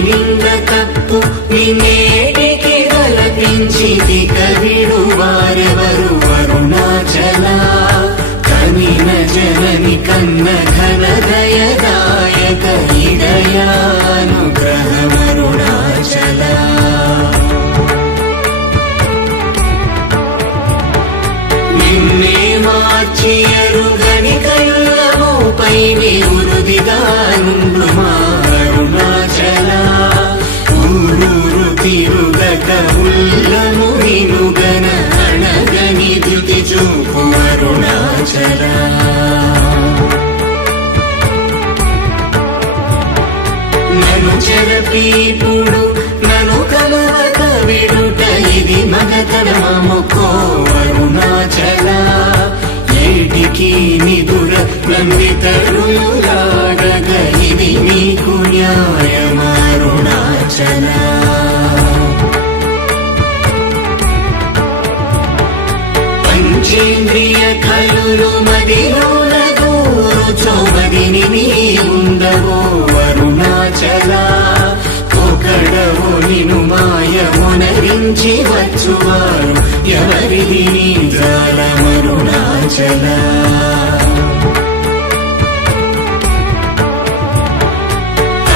నిన్న తప్పు నిన్నేటికి తలపించితి కవిడు వారెవరు అరుణాచల కనిన జనని కన్న ఘన దయదాయక హృదయానుగ్రహమరుణాచల నిన్నే మార్చి ఎరుగని కళ్ళమోపై ఉరుదిగా నుండుమా అరుణాచల ఊరూరు తిరుగక ఉల్లము వినుగన అణగని ధృతి చూపు అరుణాచల నన్ను చెరపీపుడు నన్ను కలవక విడుట ఇది మగతరమముకో అరుణాచల ఏటికి నిదుర నందితరులాడగ ఇది నీకు న్యాయమరుణాచల పంచేంద్రియ కలులు మదిలోన దూరుచోమదిని నీ ఉండవో అరుణాచల ఒకడవో నిను మాయమునరించి వచ్చువారు ఎవరిది నీ జాలమరుణాచల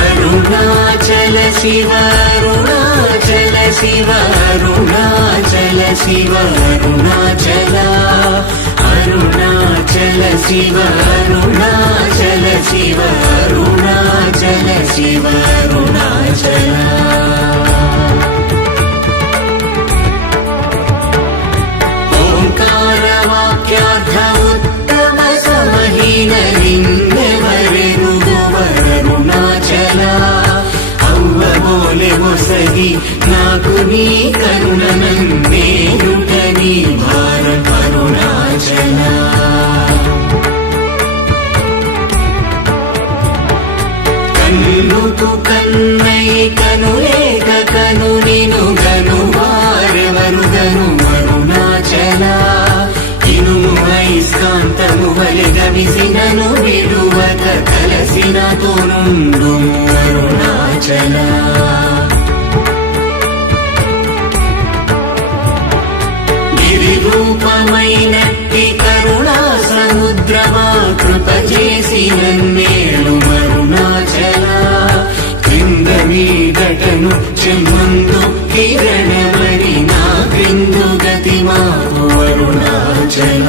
అరుణాచల శివ అరుణాచల శివ అరుణాచల శివ అరుణాచల అరుణాచల శివ అరుణాచల శివ అరుణాచల శివ అరుణాచల ఓంకార వాక్యార్థ ఉత్తమ సమహీన లింగవరెరుగవరుణాచల అవ్వబోలె ఒసగి నాకు నీ కరుణనందేరుట నీ భారత అరుణాచల కన్నుకు కన్నై కనులేక కను నిను గను వారెవరు గను అరుణాచల ఇనుము ఐస్కాంతము వలె గమిసినను విడువక కలసిన తోనుండు అరుణాచల రూపమైనట్టి కరుణా సముద్రమా కృప చేసి నన్నేలు అరుణాచల క్రింద మీదటను చెమ్మందు కిరణమణి నా క్రిందు గతి మాకు అరుణాచల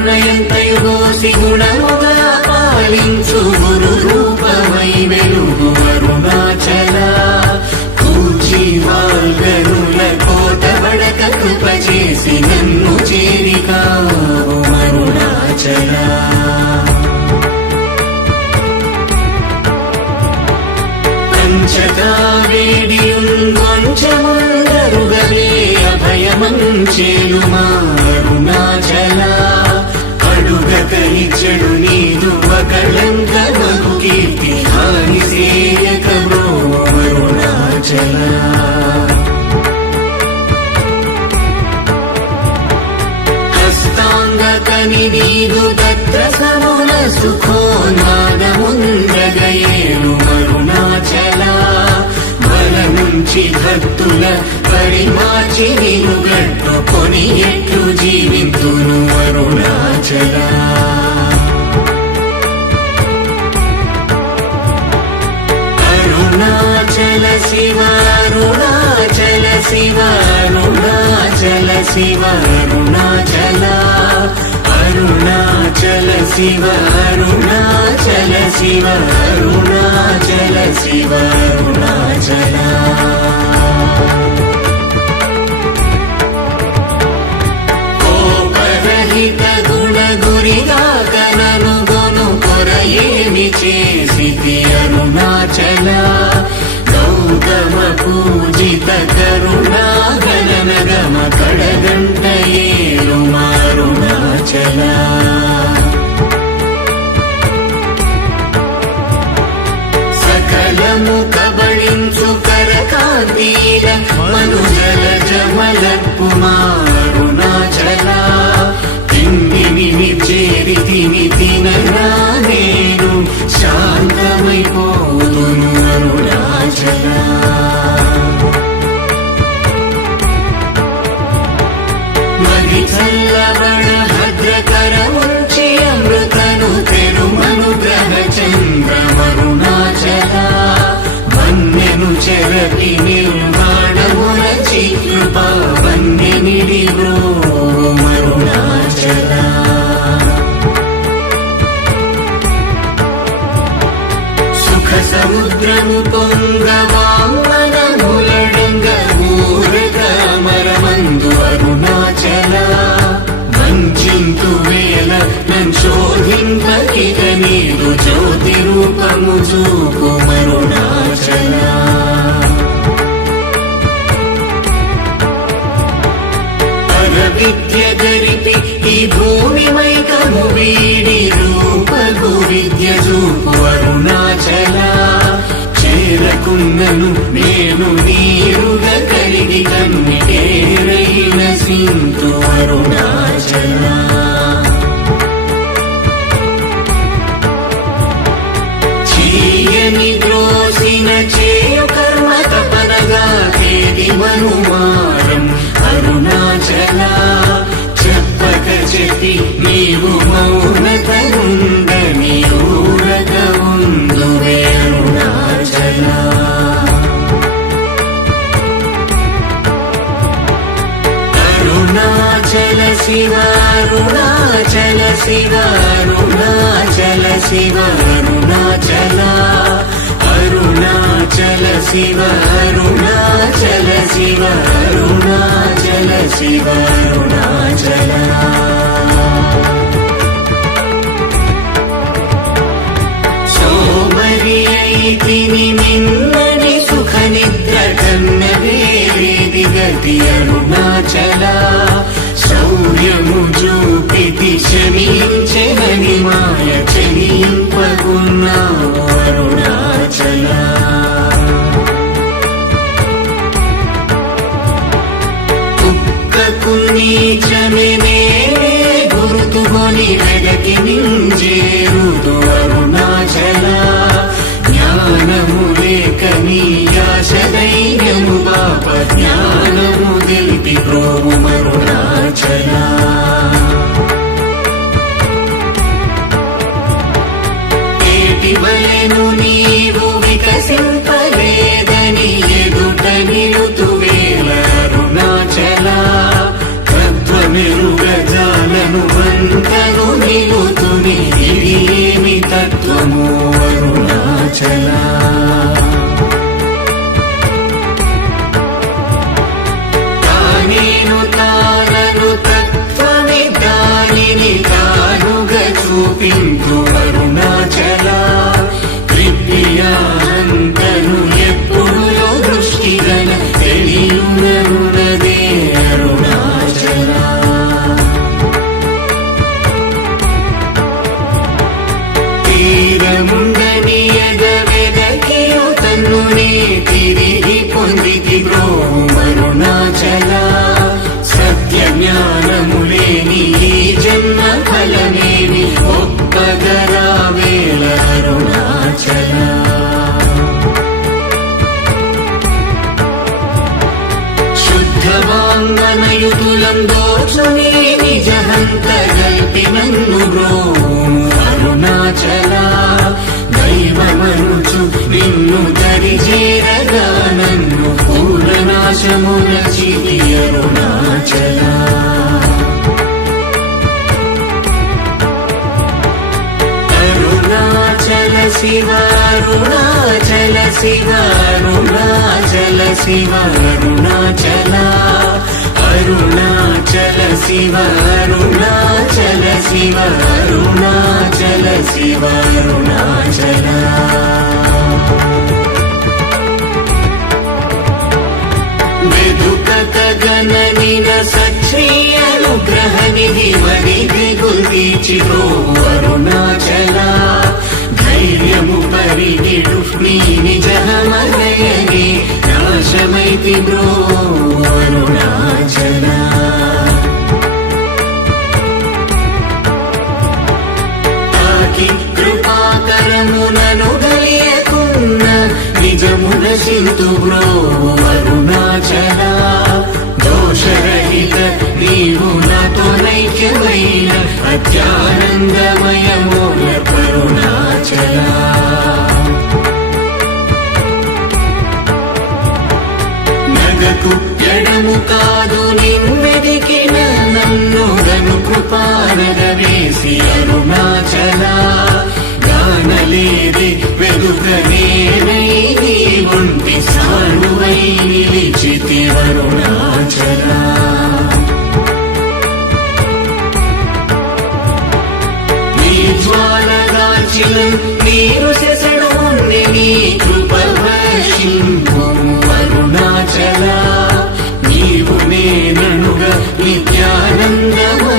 కుట్రమన్నయంతయుగోసి గుణముగా పాలించు గురు రూపమై వెలుగు అరుణాచల కూచి వాల్గనుల కోట వడక కృప చేసి నన్ను చేరికావు అరుణాచల పంచగా వేడియుంగొంచముందరుగవే అభయమంచేలుమా అరుణాచల అడుగక ఇచ్చడు నీదు ఒకళంక మగు కీర్తి హాని సేయక బ్రో అరుణాచల హస్తాంగ కని నీదు తత్ర సమున సుఖోన్మాదముందగయేలు అరుణాచల బల నుంచి భక్తుల పరిమాచి నిను గట్టుకొని ఎట్లు జీవితును అరుణాచల అరుణాచల శివ అరుణాచల శివ అరుణాచల శివ అరుణాచల అరుణాచల శివ అరుణాచల శివ అరుణాచల శివ అరుణాచల కోపరహిత గుణ గురిగా కనను గొను కొరయేమి చేసితి అరుణాచల గౌతమ పూజిత కరుణా గణన గమ కడగంట ఏలు అరుణాచల సకలము కబళించు కరకాంతీల మనుజల జమలపు అరుణాచల తిండిని చేరితిని తినరా నేను శాంతమైపోదును అరుణాచల మది చల్లబడ భద్రకరముంచి అమృతను తెరుమనుగ్రహ చంద్రమరుణాచల వన్యను చెరపి నిర్మాణమురచి కృపా వన్యనిడి మరుణాచల సుఖ సముద్రము పొంగవాంగనములడంగ ఊరగ మరమందు అరుణాచల వంచింతు వేల నంశోధింపకిక నీదు జ్యోతి రూపము చూపు మరుణాచల విద్య గరిపి ఈ భూమి మైకము వీడి రూపగు విద్య చూపు అరుణాచల చేరకున్నను నేను నీరుగా కరిగి కన్నిటేరైన సింతు అరుణాచల చీయని ద్రోసిన చేయు కర్మ తపనగా తేది మనుమారం అరుణాచల చెప్పక చెప్పి నీవు మౌనతనుందని ఊరగ ఉందువే అరుణాచల అరుణాచల శివ అరుణాచల శివ అరుణాచల శివ అరుణాచల అరుణాచల శివ అరుణాచల శివ అరుణాచల శివ అరుణాచల సోమరి అయితిని నిన్నని సుఖ నిద్ర కన్న వేరేది గతి అరుణాచల శౌర్యము చూపితి క్షమించెనని మాయ చెలింపకున్నావు అరుణాచల కుక్కకు నీచమే గురుతుకొని వెగకి నింజేరుదు అరుణాచల జ్ఞానము లేక నీ ఆశ ధైర్యము బాప జ్ఞానము తెలిపి ప్రోము అరుణాచల ఏటివలెను నీవు వికసింపలేదని ఎదుట నిలుతువేల అరుణాచల తత్వమెరుగజాలను వంతను నిలుతుని ఇది ఏమి తత్వము అరుణాచల తానేను తానను తత్వమే దానిని తానుగా చూపింతు అరుణాచల కృప్యానంతను ఎప్పుడులో దృష్టిగల తెలియునరునదే అరుణాచల తీరముండని ఎగవెదకియు తన్నునే తిరిగి పొందితి బ్రోము అరుణాచల సత్య జ్ఞానములేని ఈ జన్మ ఫలమేమి ఒప్పగరా వేళ అరుణాచల శుద్ధవాంగనయుతులం దోచుని నిజహంత గల్పి నన్ను బ్రోము అరుణాచల దైవమనుచు నిన్ను దరిచేరగా నన్ను పూర్ణనాశమున చితి అరుణాచల అరుణాచల శివ అరుణాచల శివ అరుణాచల శివ అరుణాచల అరుణాచల శివ అరుణాచల శివ అరుణాచల శివ అరుణాచల వెదుకత గణనిన సచ్ఛీ అనుగ్రహ నిధి వడిది గుల్దీచి అరుణాచల ధైర్యము పరిగిడు నీ నిజమగయని నాశమైతి బ్రో అరుణాచల వికసింతు బ్రోవు అరుణాచల దోషరహిత నీవు నాతో నైక్యమైన అత్యానందమయమూల కరుణాచల నగకు ఎడము కాదు నిన్నెదికిన నన్ను గను కృపానగ వేసి అరుణాచల గానలేది వెదుకనేనై నీ ఒంటి సానువై నిలిచితి అరుణాచల నీ జ్వాలగాల్చిన నీరు సెసడు నీ కృప వర్షింపు అరుణాచల నీవు నేననుగా నిత్యానందమయముగా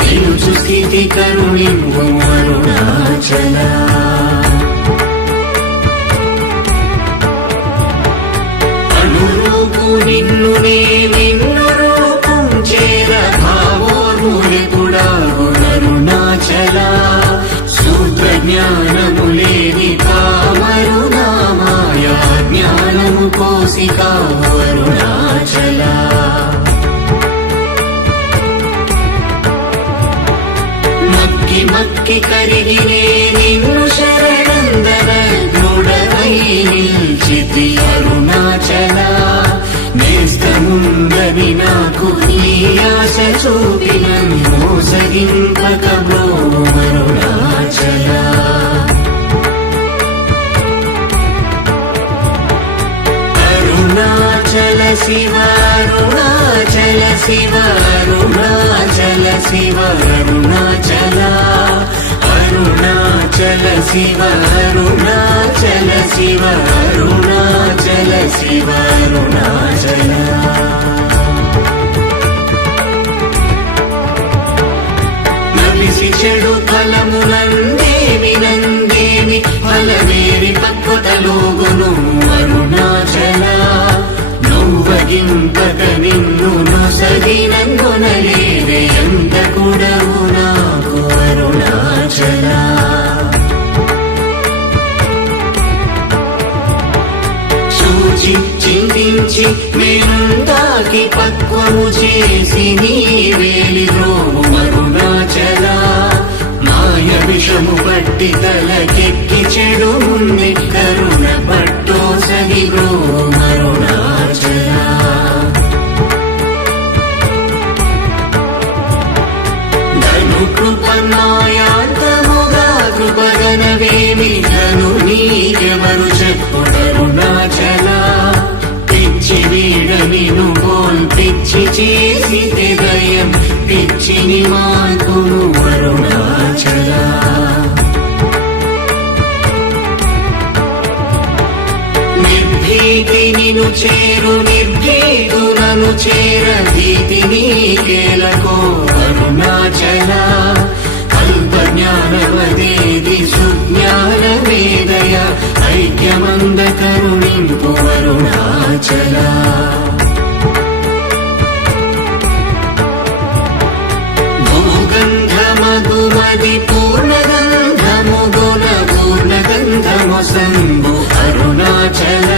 నిలుచు స్థితి కరుణింపు అరుణాచల అనురూపు నిన్ను నిన్ను రూపం చేర భావోర్ములెపుడాగు అరుణాచల సూత్ర జ్ఞానము లేని కామరుణామాయ జ్ఞానము కోసికా అరుణాచల మక్కి మక్కి కరిగినే నిన్ను శరణందన గృఢమై నిల్చితి అరుణాచల నేస్తముందని నాకు నీ ఆశ చూపిన మోసగింపక బ్రోవు అరుణాచల అరుణాచల శివ అరుణాచల శివ అరుణాచల శివ అరుణాచల అరుణాచల శివ అరుణాచల శివ అరుణాచల శివ అరుణాచల నలిసి చెడు ఫలమునందేమి నందేమి ఫలమేరి పక్వతలోగును అరుణాచల నువ్వగింపక నిన్ను నొసగినందునలేదే ఎంత కూడవు నాకు అరుణాచల చూచి చింతించి మేనుందాకి పక్వము చేసి నీ వేలి రోము అరుణాచల మాయ విషము పట్టి తలకెక్కి చెడు ముంది కరుణ పట్టో సగి రోము అరుణాచల ధను కృపమాయాంతముగా కృపగనవేమి ధను నీకెవరు చెప్పుడరుణాచల పిచ్చి వీడని నువ్వోల్ పిచ్చి చేసి హృదయం పిచ్చిని మాకును అరుణాచల నిర్భీతి నిను చేరు నిర్భీతులను చేర భీతి నీకేలకో అరుణాచల అల్ప జ్ఞానవదేది సుజ్ఞానవేదయ ఐక్యమంద కరుణింపు అరుణాచల భూగంధమగుమది పూర్ణగంధము గుణ పూర్ణగంధము సంభు అరుణాచల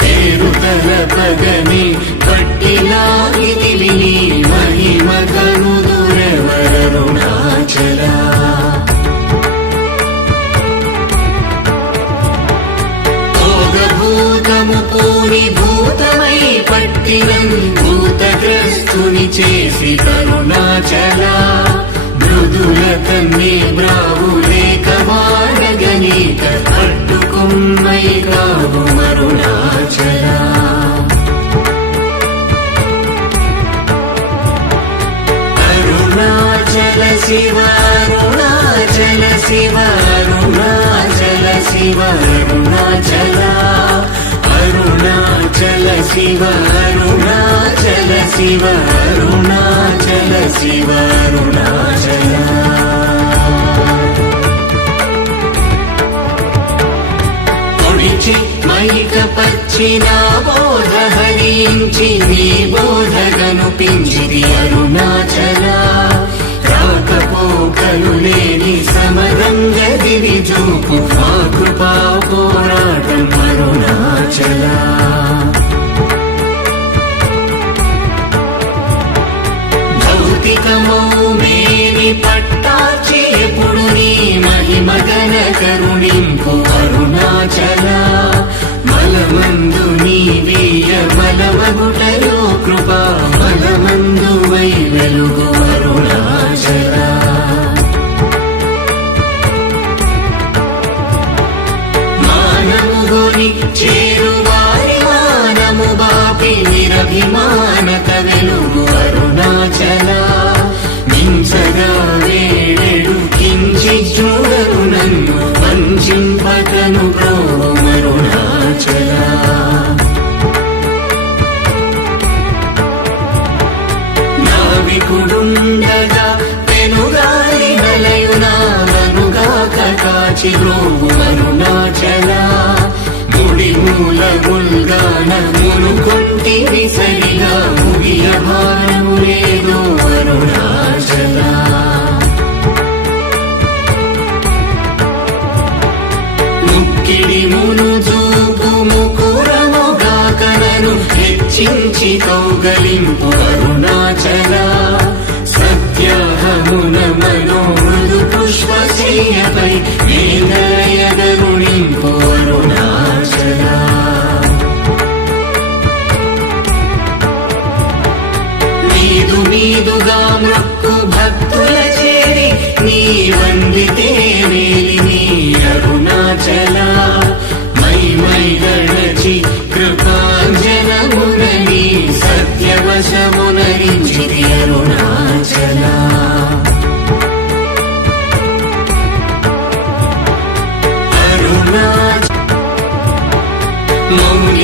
పేరు తలపగని పట్టిలాగిది విని మహిమ కనుదురవరుణాచల భోగభూతము పూని భూతమై పట్టినం భూతగ్రస్తుని చేసి కరుణాచల మృదుల తన్ని బ్రావులేక వాడగనీక అడ్డుకుమ్మై కావు అరుణాచల అరుణాచల శివ అరుణాచల శివ అరుణాచల శివ అరుణాచల అరుణాచల శివ అరుణాచల శివ అరుణాచల శివ అరుణాచల పొడిచి మైక పచ్చిన బోధ హరించి నీ బోధగను పించిది అరుణాచల రాకపోకలు లేని సమరంగ దివి చూపు మా కృపా పోరాటం అరుణాచల అరుణాచల భౌతికమౌ మేని పట్టాచి ఎప్పుడు నీ మహిమగన కరుణింపు అరుణాచల మలమందు నీవీయ మలమగుటలో కృపా మలమందు వై వెలుగు అరుణాచల మానముగొని చేరువారి మానము బాపి నిరభిమానత వెలుగు అరుణాచల మించగా వేడెడు కించి చూడరు నన్ను వంచింపకను ప్రోమరుణాచల నావికుడుండగా పెనుగాలి నలయునావనుగాక కాచి రోగు అరుణాచల ముడి మూల ముల్గాన మునుకొంటి విసరిగా ముగియ భారము లేదు అరుణాచల ముక్కిడి మును చూపు ముకురముగాకనను హెచ్చించి కౌగలింపు అరుణాచల సత్యాహమున మనోమృదు పుష్పశయ్యపై వేదయగరుణింపు అరుణాచల మీదు మీదుగా మృక్కు భక్తుల చేరి నీ వందితే వేలి నీ అరుణాచల మై మై గణచి కృపాంజనమునని సత్యవశమునరించిరి అరుణాచల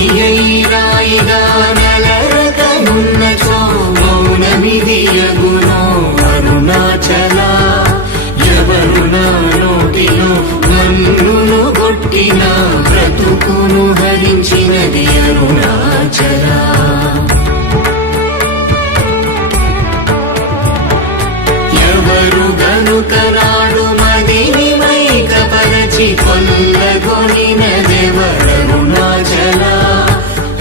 మౌనియైరాయిగా నలరకనున్నచో మౌనమిదియగునో అరుణాచల ఎవరు నా నోటిలో మన్నును కొట్టిన బ్రతుకును హరించినది అరుణాచల ఎవరు గనుక నాడు మదిని మైకపరచి కొల్లగొనినదెవరరుణాచల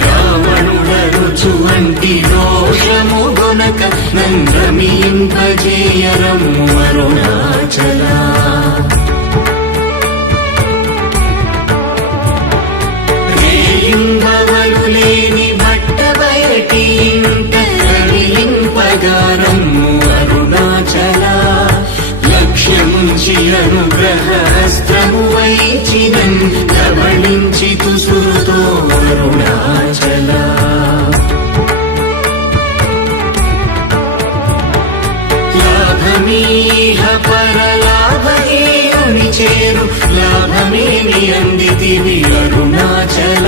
రావణుడరుచు వంటి దోషము గొనక నంద్రమింపజేయరము అరుణాచల రేయింబవలు లేని బట్ట బయటి ఇంట రవిలింపగారము అరుణాచల లక్ష్యముంచి అనుగ్రహస్త్రము వైచినన్ కబళించి తుసురుతో అరుణాచల లాభమీహ పరలాభహీనుని చేరు లాభమేమి అందితివి అరుణాచల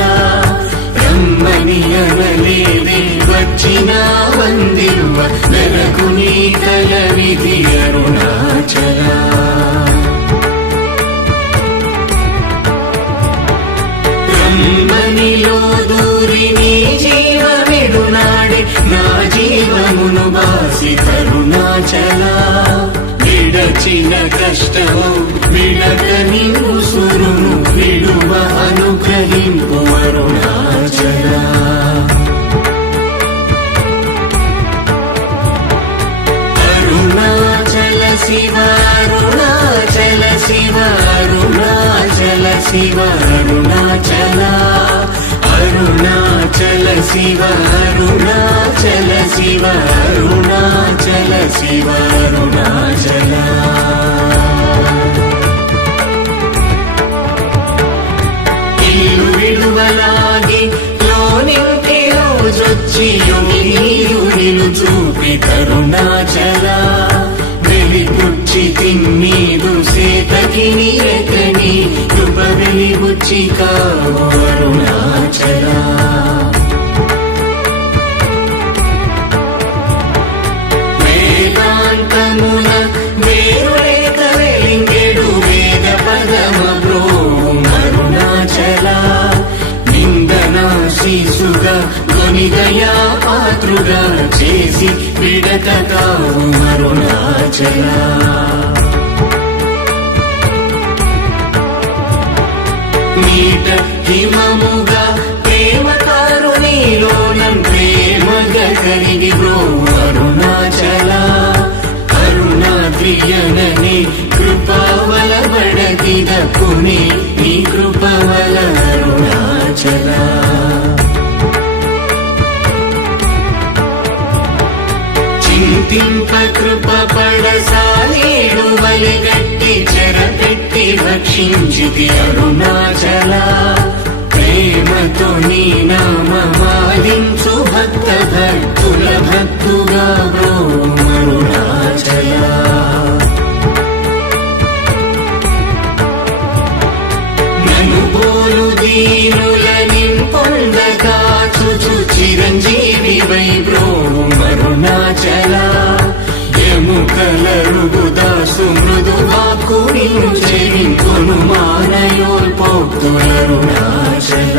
బ్రహ్మని అనలేదే వచ్చిన వందిరువ నెలకు నీ కల విధి అరుణాచల బ్రహ్మనిలో దూరి నీ జీవమిడునాడే నా జీవమును బాసి కరుణాచల విడచిన కష్టము విడక నీవు సురును విడువ అనుగ్రహింపు అరుణాచల అరుణాచల శివ అరుణాచల శివ అరుణాచల శివ అరుణాచల అరుణాచల శివ అరుణాచల శివ అరుణాచల శివ అరుణాచల ఇల్లు విడువలాగి లోనింటిలో జొచ్చి నీరు చూపి కరుణాచల వెలిపుచ్చి తిన్నీరు సేతకి నీరకని కృప వెలిబుచ్చి కావు అరుణాచల వేదాంతమున వేరులేక వెలింగెడు వేద పదమ బ్రో అరుణాచల నిందనా శీసుగా కొనిదయా పాత్రుగా చేసి విడక కావు అరుణాచల నీట హిమముగా ಕರಿಗೆ ಬ್ರೋ ಅರುಣಾಚಲ ಅರುಣಾದ್ರಿಯನನೆ ಕೃಪಾವಲ ಬಡಗಿದ ಪುಣೆ ಈ ಕೃಪಾವಲ ಅರುಣಾಚಲ చింతింప కృప పడసాలేడు వలెగట్టి చెరపెట్టి రక్షించితి అరుణాచల ప్రేమతో నీ నామమాలించు భక్త భక్తుల భక్తుగా బ్రో అరుణాచల నన్ను పోలు దీనుల నింపొందగా చుచు చిరంజీవి వై బ్రో అరుణాచల ఎముకలరుగుదాసు మృదువాకునిను చెవింకొను మానయోల్ పోక్తు అరుణాచల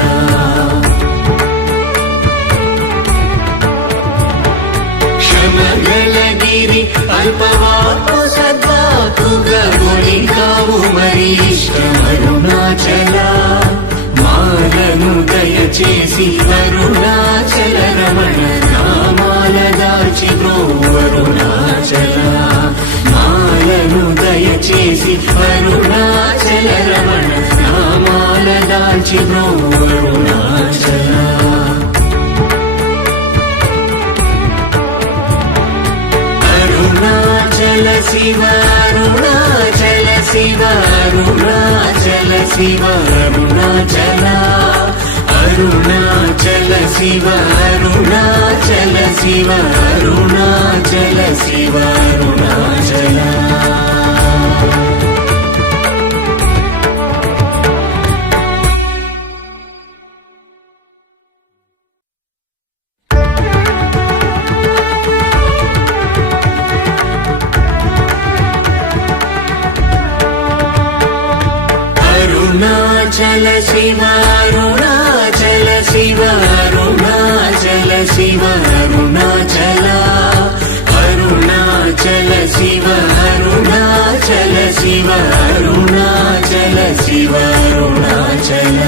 క్షమగలగిరి అల్పవాకు సద్వాకుగా గొలికావు మరి ఇష్టం అరుణాచల మాలను దయచేసి అరుణాచల రమణ నామాల దాచి బ్రో అరుణాచల మాలను దయచేసి అరుణాచల రమణ నామాల దాచి బ్రో అరుణాచల అరుణాచల శివ అరుణాచల శివ అరుణాచల శివ అరుణాచల అరుణాచల శివ అరుణాచల శివ అరుణాచల శివ అరుణాచల అరుణాచల శివ అరుణాచల శివ అరుణాచల శివ అరుణాచల అరుణాచల శివ అరుణాచల శివ అరుణాచల శివ అరుణాచల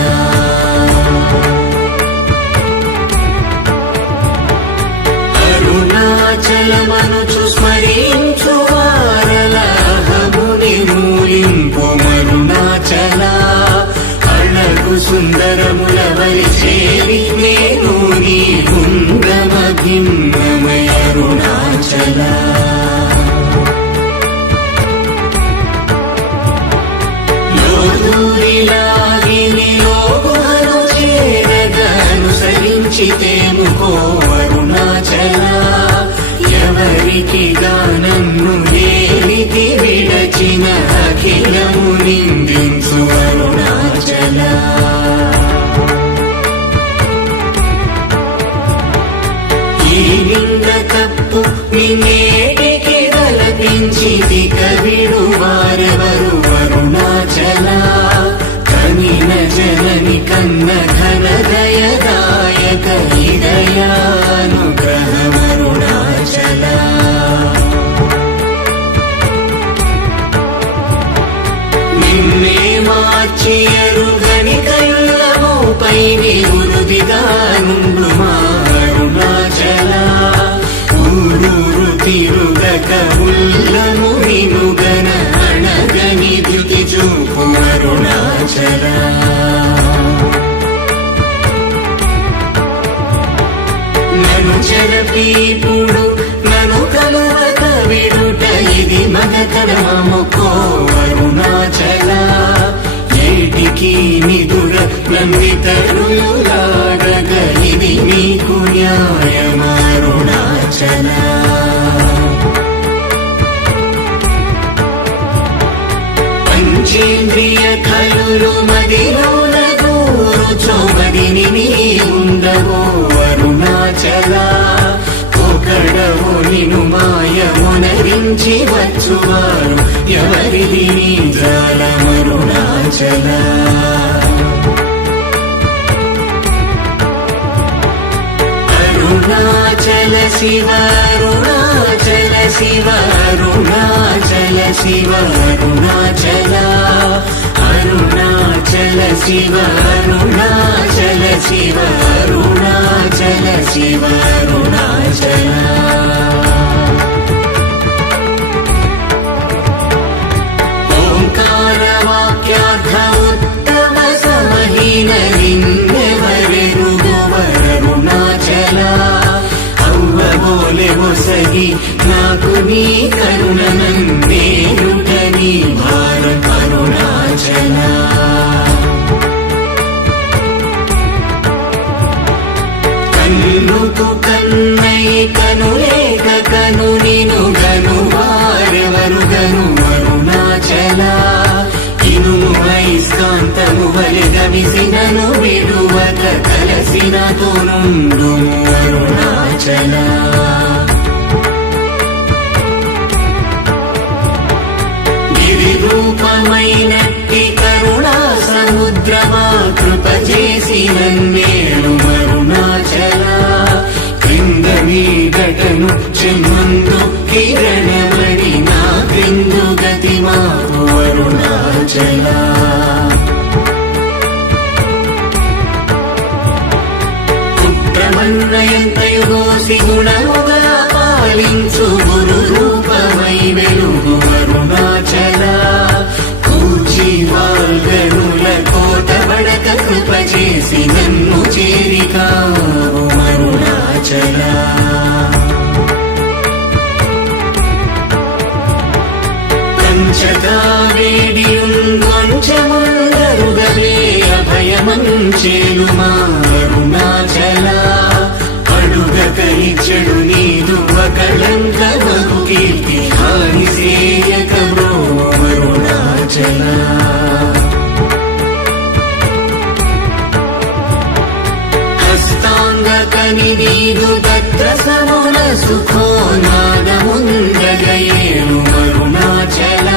అరుణాచలమనుచు స్మరించు వారల అహముని మూలింపు అరుణాచల అళగు సుందరముల వలి చేరి నేను నీ గుండ్రమ భిన్నమయ అరుణాచల లోదూరిలాగిని లోగుహను చేరగా అనుసరించితేముకో అరుణాచల ఎవరికి గానన్ను ఏలికి విడచిన అఖిలము నిందించు అరుణాచల ఈ నింద తప్పు నిన్నేటికి తలపించి కవిడు వారెవరు అరుణాచల కనిన జనని కన్న ఘన దయదాయక హృదయానుగ్రహమరుణాచల నిన్నే మార్చి ఎరుగని కళ్ళమోపై నిరుదిగా నుండు మా అరుణాచల ఊరూరు తిరుగక ఉల్లము నినుగన అణగని ధృతి చూపు అరుణాచల నన్ను చెరపీపుడు నన్ను కలువక విడుట ఇది మగతరమముకో అరుణాచల ఏటికి నిదుర నందితరులాడగ ఇది నీకు న్యాయమరుణాచల పంచేంద్రియ కలులు మదిలోన దూరుచో మదిని నీ ఉండవో అరుణాచల ఒకడవో నిను మాయమునరించి వచ్చువారు ఎవరిది నీ జాలమరుణాచల అరుణాచల శివ అరుణాచల శివ అరుణాచల శివ అరుణాచల అరుణాచల శివ అరుణాచల శివ అరుణాచల శివ అరుణాచల ఓంకార వాక్యార్థ ఉత్తమ సమహీన లింగెవరెరుగువరుణాచల అవ్వబోలె ఒసగి నాకు నీ కరుణనందేరుట నీ భారం అరుణాచల కన్నుకు కన్నై కనులేక కను నిను గను వారెవరు గను అరుణాచల ఇనుము ఐస్కాంతము వలె గమిసినను విడువక కలసినతో నుండుము అరుణాచల రూపమైనట్టి కరుణా సముద్రమా కృప చేసి నన్నేడు అరుణాచల క్రింద మీగటను చెమ్మందు కిరణమణి నా క్రిందు గతి మాకు అరుణాచల పుత్రమన్నయంతయుగోసి గుణముగా పాలించు గురు రూపమై వెలుగు అరుణాచల కూచి వాల్గనుల కోట బడక కృప చేసి నన్ను చేరికావు అరుణాచల పంచగా వేడియుంగొంచముందరుగవే అభయమంచేను మా అరుణాచల అడుగక ఇచ్చడు నీదు అకళంక బహు కీర్తి హాని సేయక బ్రో అరుణాచల హస్తాంగకని నీదు తత్ర సముల సుఖో నాదముందగయేను అరుణాచల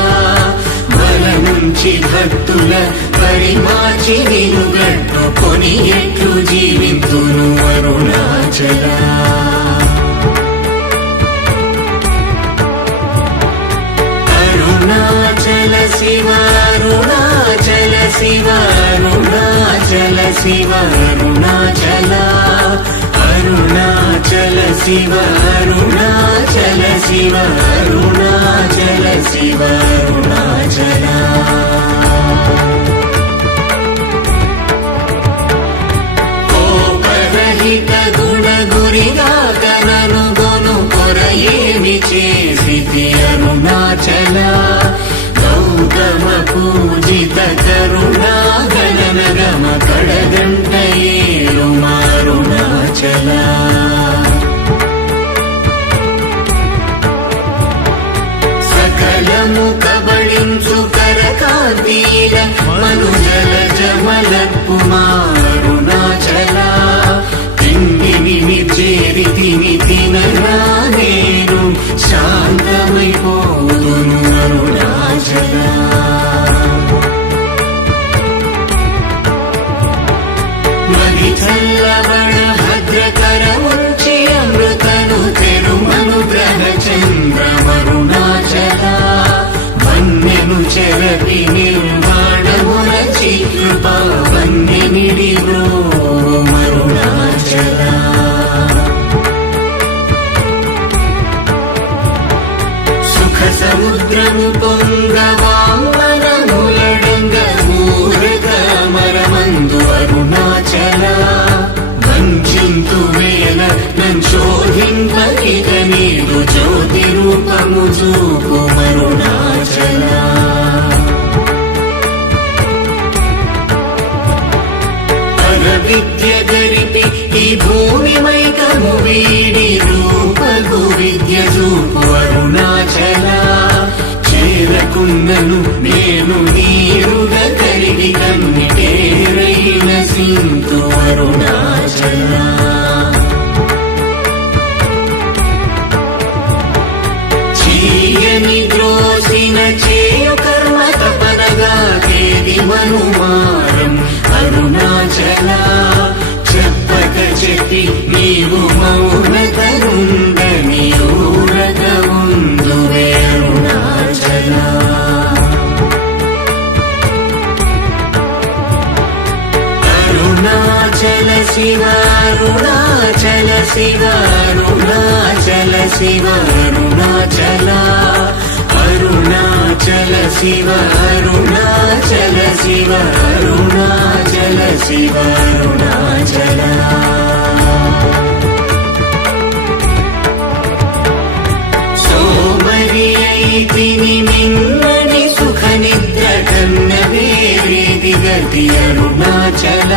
బల నుంచి భక్తుల పరిమాచి నిను గట్టుకొని ఎట్లు జీవితును అరుణాచల అరుణాచల శివ అరుణాచల శివ అరుణాచల శివ అరుణాచల అరుణాచల శివ అరుణాచల శివ అరుణాచల శివ అరుణాచల కోపరహిత గుణ గురిగా కనను గొను కొరయేమి చేసితి అరుణాచల గౌతమ పూజిత కరుణా గణన గమ కడగంట ఏరు అరుణాచల సకలము కబళించు కరకాంతీల మనుజల జమలపు అరుణాచల తిండిని చేరితిని తినరా నేను శాంతమైపోదును అరుణాచల మది చల్లవణ భద్రకరముంచి అమృతను తెరుమనుగ్రహ చంద్రమరుణాచల వన్యను చెరపి నిర్మాణమురచి కృపా వన్యనిడి అరుణాచల సుఖ సముద్రము పొంగవాంగనములడంగ ఊరకమరమందు అరుణాచల వంచింతు వేల నంచోధింపకిక నీదు జ్యోతి రూపము చూపు అరుణాచల విద్య గరిపి ఈ భూమి మైకము వీడి రూపగు విద్య చూపు అరుణాచల చేరకున్నను నేను నీరుగ కరిగి కన్నిటేరైన సింతు అరుణాచల చీయని ద్రోసిన చేయు కర్మ తపనగా కేది మనుమారం అరుణాచల చెప్పక చెప్పి నీవు మౌనతరుందని ఊరగ ఉందువే అరుణాచల శివ అరుణాచల శివ అరుణాచల శివ అరుణాచల అరుణాచల శివ అరుణాచల శివ అరుణాచల శివ అరుణాచల సోమరి అయితిని మిమ్మని సుఖ నిద్ర కన్న వేరేది గతి అరుణాచల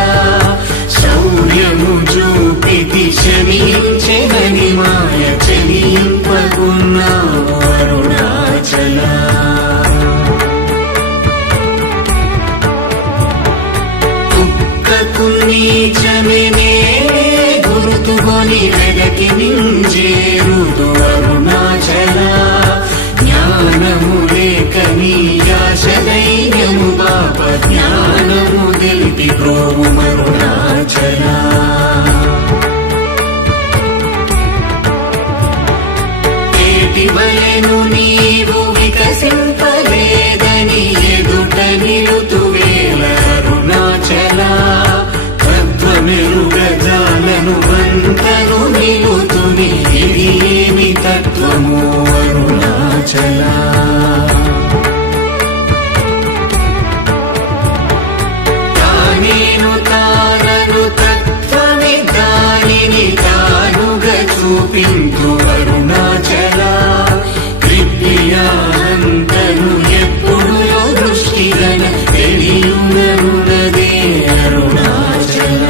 శౌర్యము చూపితి శమించెనని మాయ చెలింపకున్నావు అరుణాచల కుక్కకు నీచమే గురుతుగొని వెదకి నింజేరుదు అరుణాచల జ్ఞానము లేక నీయాశ ధైర్యము బాప జ్ఞానము తెలిపి ప్రోము అరుణాచల ఏటివలెను నీవు వికసింపలేదని ఎదుట నిలుతువేల అరుణాచల తత్వమెరుగజాలను వంతను నిలుతుని ఇది ఏమి తత్వము అరుణాచల తానేను తానను తత్వమే దానిని తానుగా చూపింతు అరుణాచల కృప్యానంతను ఎప్పుడు దృష్టిగన తెలియునరునదే అరుణాచల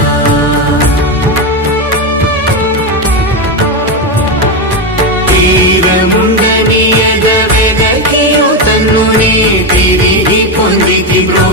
తీరముండని ఎదవెదకియు తన్నునే తిరిగి పొందితి బ్రో